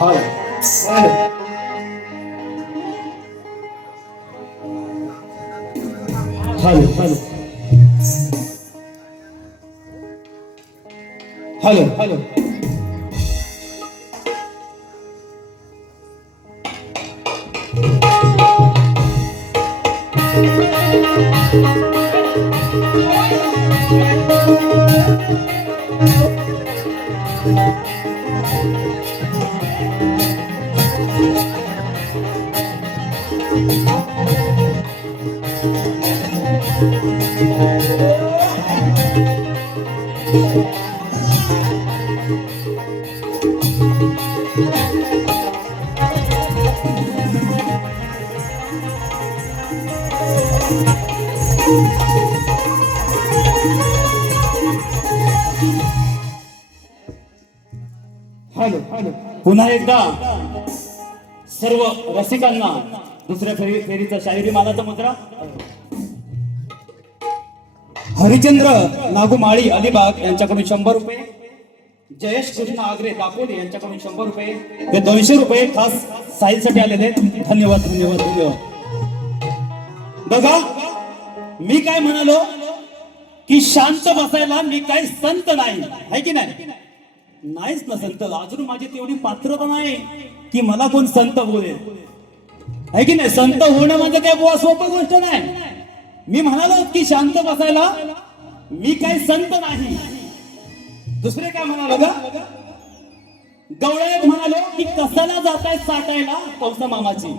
Hello hello hello hello hello hello hello पुन्हा एकदा सर्व रसिकांना दुसऱ्या फेरीचा शाहिरी मालाचा मुद्रा. हरिचंद्र नागुमाळी अलिबाग यांच्याकडून 100 रुपये, जयेश कृष्ण आगरे दापोली यांच्याकडून 100 रुपये, हे 200 रुपये खास साहिलसाठी आलेले. धन्यवाद धन्यवाद धन्यवाद. बघा मी काय म्हणालो की शांत बसायला मी काही संत नाही आहे की नाही. नाहीच ना संत. अजून माझी तेवढी पात्रता नाही की मला कोण संत बोलेल आहे की नाही. संत होणं म्हणजे काय बुवा सोपी गोष्ट नाही. मी म्हणालो की शांत बसायला मी काही संत नाही. दुसरे काय म्हणालो ग गवळ्यात म्हणालो की कसाला जाताय साठायला कौसा मामाची.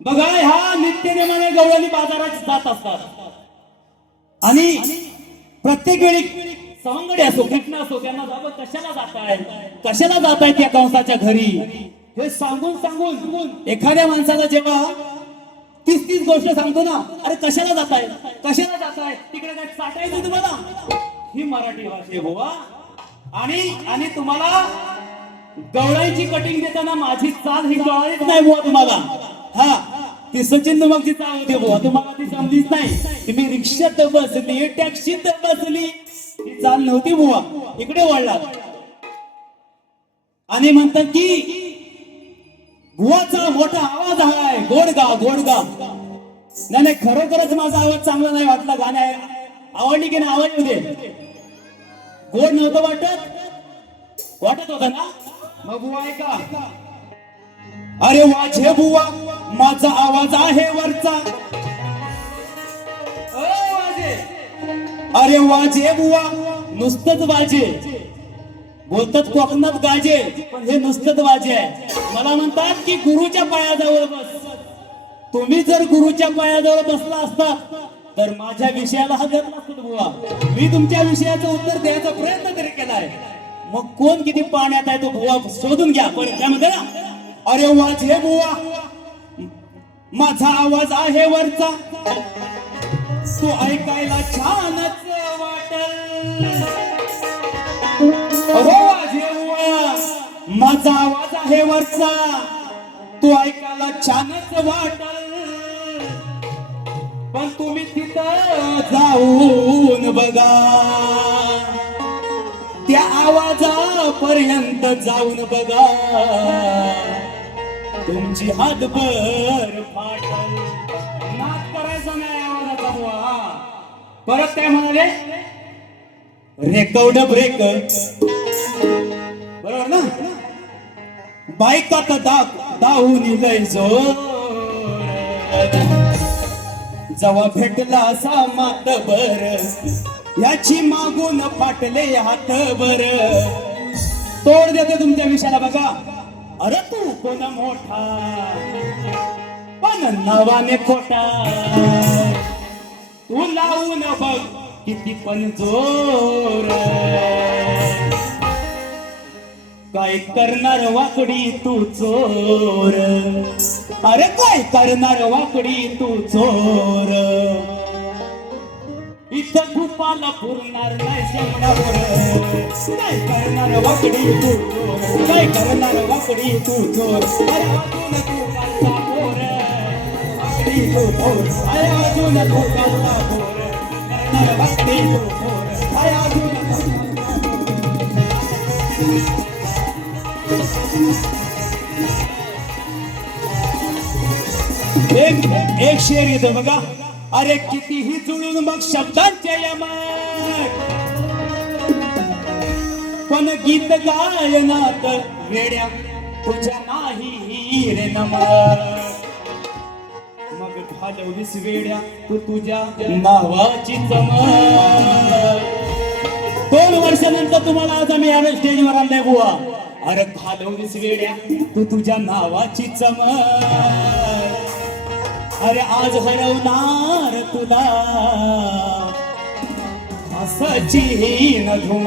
बघा ह्या नित्यनेमाने गवळणी बाजारात जात असतात आणि प्रत्येक वेळी सवंगडी असो घटना असो त्यांना जावं कशाला जाताय त्या कंसाच्या घरी हे सांगून सांगून एखाद्या माणसाला जेव्हा 30 गोष्ट सांगतो ना, अरे कशाला जाताय तिकडे काय साठायचं तुम्हाला. ही मराठी भाषा बुवा. आणि तुम्हाला गवळाईची कटिंग देताना माझी चाल ही कळालीच नाही बुवा तुम्हाला. हा ती सचिन मगची चाल होती बुवा, तुम्हाला ती समजीच नाही. तुम्ही रिक्षात बसली टॅक्सीत बसली ती चाल नव्हती बुवा. इकडे वळला आणि म्हणतात की बुवाचा मोठा आवाज आहे गोडगा. नाही खरोखरच माझा आवाज चांगला नाही वाटला. गाण्या आवडली की नाही आवडली होते. गोड नव्हतं वाटत होता ना. मग बुवा ऐका. अरे वाजे बुवा माझा आवाज आहे वरचा. अरे वाजे बुवा नुसतंच वाजे. बोलतात कोकणात गाजे पण हे नुसतंच वाजे आहे. मला म्हणतात की गुरुच्या पायाजवळ बस. तुम्ही जर गुरुच्या पायाजवळ बसला असतात तर माझ्या विषयाला हजरला असतो बुवा. मी तुमच्या विषयाचं उत्तर द्यायचा प्रयत्न तरी केलाय. मग कोण किती पाण्यात आहे तो बुवा शोधून घ्या. पण त्यामध्ये ना अरे वाजे बुवा माझा आवाज आहे वरचा. तो ऐकायला छानच वाटल. माझा आवाज आहे वरचा तो ऐकायला छानच वाटल. पण तुम्ही तिथं जाऊन बघा त्या आवाजापर्यंत जाऊन बघा तुमची हातभर फाटल. नाच करायचा नाही आवाजाचा बुवा. परत काय म्हणाले रेकॉर्ड ब्रेक बरोबर ना. बायकात दाहून लय जोर जवा भेटला असा मातबर याची मागून फाटले हातभर. तोड देतो तुमच्या विषयाला बघा. अरे तू कोण मोठा पण नावाने खोटा. तू लावून बघ किती पण जोर. काय करणार वाकडी तू चोर. अरे काय करणार वाकडी तू चोर. इथं भूपाला पुरणार नाही शेवटावर. काय करणार वाकडी तू चोर. काय करणार वाकडी तू चोर. अरे अजून तू कालचा पोर. वाकडी तू चोर. अरे अजून तू कालचा पोर. करणार वाकडी तू चोर. अरे अजून एक शेर येतो बघा. अरे कितीही जुळून मग शब्दांचे यमक, पण गीत गायनात वेड्या तुझ्या नाही रे नमक. मग घालवलीस वेड्या तू तुझ्या नावाची चमक. 2 वर्षानंतर तुम्हाला आज आम्ही या स्टेजवर आणलंय बुवा. अरे घालवलीस वेड्या तू तुझ्या नावाची चमक. अरे आज हरवणार तुला असची न धुम.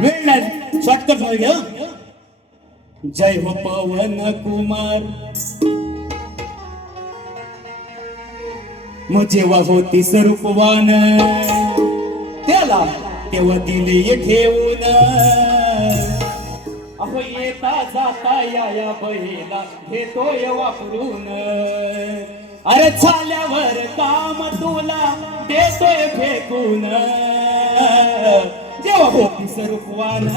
मिळणार शॉर्टकट घ्या. जय हो पवन कुमार. मग जेव्हा होतीस रूपवान त्याला तेव्हा दिले ठेवून. अहो येता जाता या बहिला घेतोय वापरून. अरे झाल्यावर काम तुला देतोय फेकून. जेव्हा होतीस रूपवान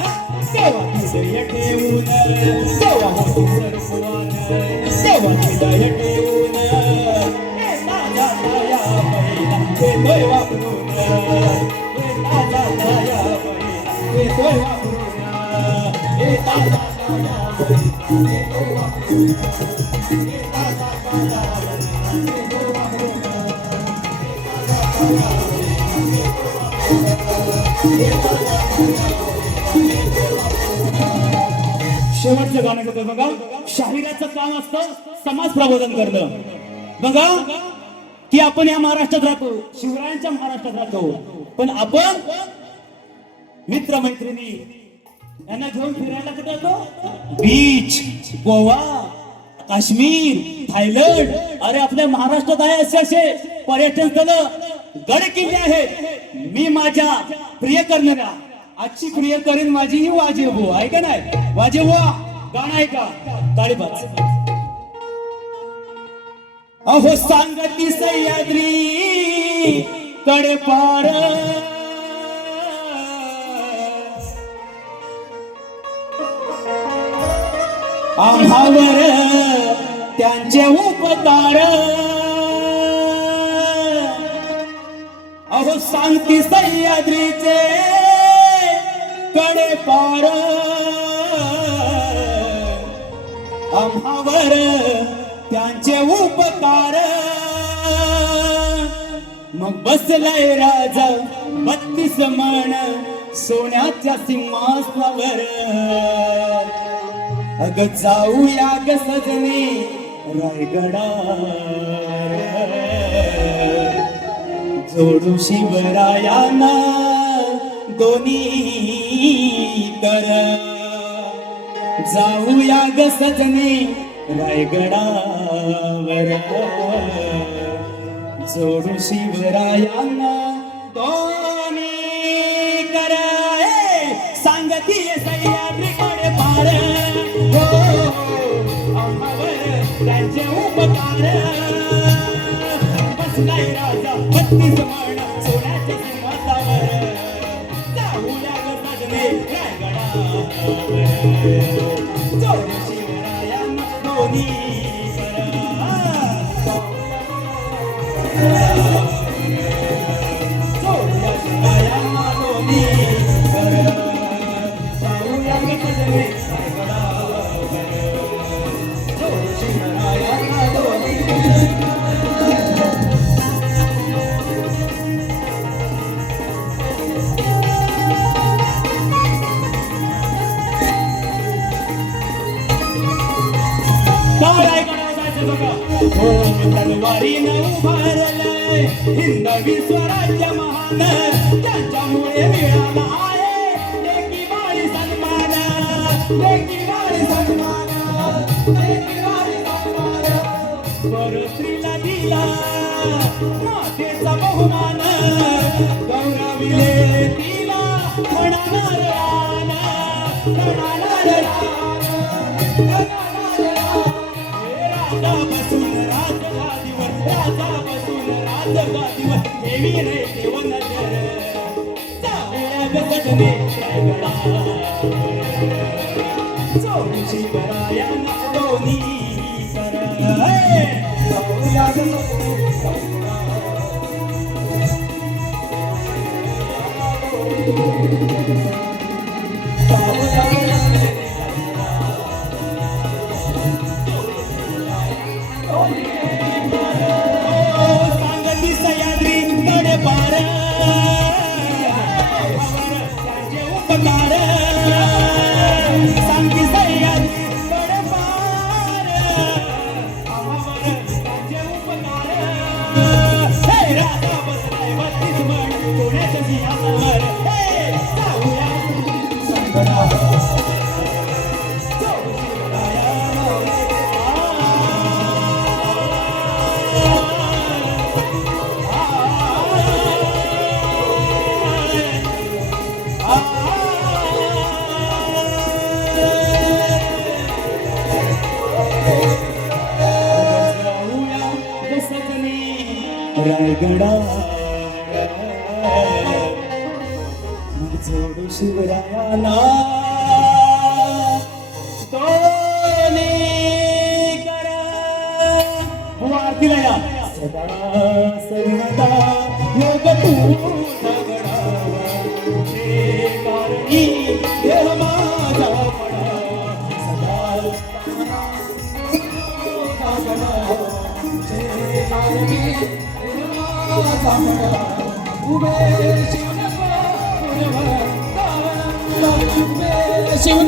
तेव्हा दिलंय ठेवून. जेव्हा होतीस रूपवान तेव्हा दिलंय ठेवून. येता जाता या बहिला घेतोय वापरून. येता जाता या बहिला घेतोय वापरून. येता जाता या बहिला घेतोय वापरून. येता जाता या बहिला घेतोय वापरून. शेवटचं गाणं करतो बघा. शाहिराचं काम असतं समाज प्रबोधन करणं. बघा की आपण या महाराष्ट्रात राहतो, शिवरायांच्या महाराष्ट्रात राहतो, पण आपण मित्रमैत्रिणी यांना घेऊन फिरायला कुठे जातो? Beach, Goa, Kashmir, Thailand. अरे आपल्या महाराष्ट्रात आहे असे पर्यटन स्थळ, गड किल्ले आहेत. मी माझ्या प्रिय करणाऱ्या आजची प्रिय करीन माझी ही वाजेबू आहे का नाही? वाजेबू गाणं आहे का? ताळीबाज. अहो सांगती सह्याद्री कडे पार. आम्हावर त्यांचे उपकार. अहो सांगती सह्याद्रीचे कडे पार. आम्हावर त्यांचे उपकार. मग बसलाय राजा 32 मन सोन्याच्या सिंहासनावर. अग जाऊया ग सजने रायगडावर. जोडू शिवरायांना दोन्ही कर. जाऊया ग सजने रायगडावर. जोडू शिवरायांना दोन्ही कर. सांगती सह्याद्रीकडे पार. त्यांचे उपकार. बसलाय राजा 32 मन सोन्याच्या सिंहासनावर. जाऊया ग सजने रायगडावर. जोडू शिवरायांना दोन्ही जोडूया शिवरायांना दोन्ही जाऊया ग सजने रायगडावर. जोडू शिवरायांना दोन्ही. हो तलवारीनं उभारलंय हिंदवी स्वराज्य महान. त्यांच्यामुळे मिळाला आहे लेकी बाळी सन्मान. लेकी बाळी सन्मान. लेकी बाळी सन्मान. परस्त्रीला दिला मातेचा बहुमान. गौरविले तिला म्हणाणार रान. म्हणाणार रान. राजा बसून राजगादीवर देवी रे देव नजर. जाऊया ग सजने रायगडावर. सांगती सह्याद्री तडे पार उपकार सांगती सह्याद्री तडे पार उपकार हे राजा बसलाय बत्तीस म्हण पुण्याच्या सिंहासनावर हे जाऊया संगणा रायगडा जोडू शिवरायाना तोने करा आरतीला या सदा सर्वदा योग तू दगडावा हे कारणी देह माझा पडावा सदा हे कारणी शिव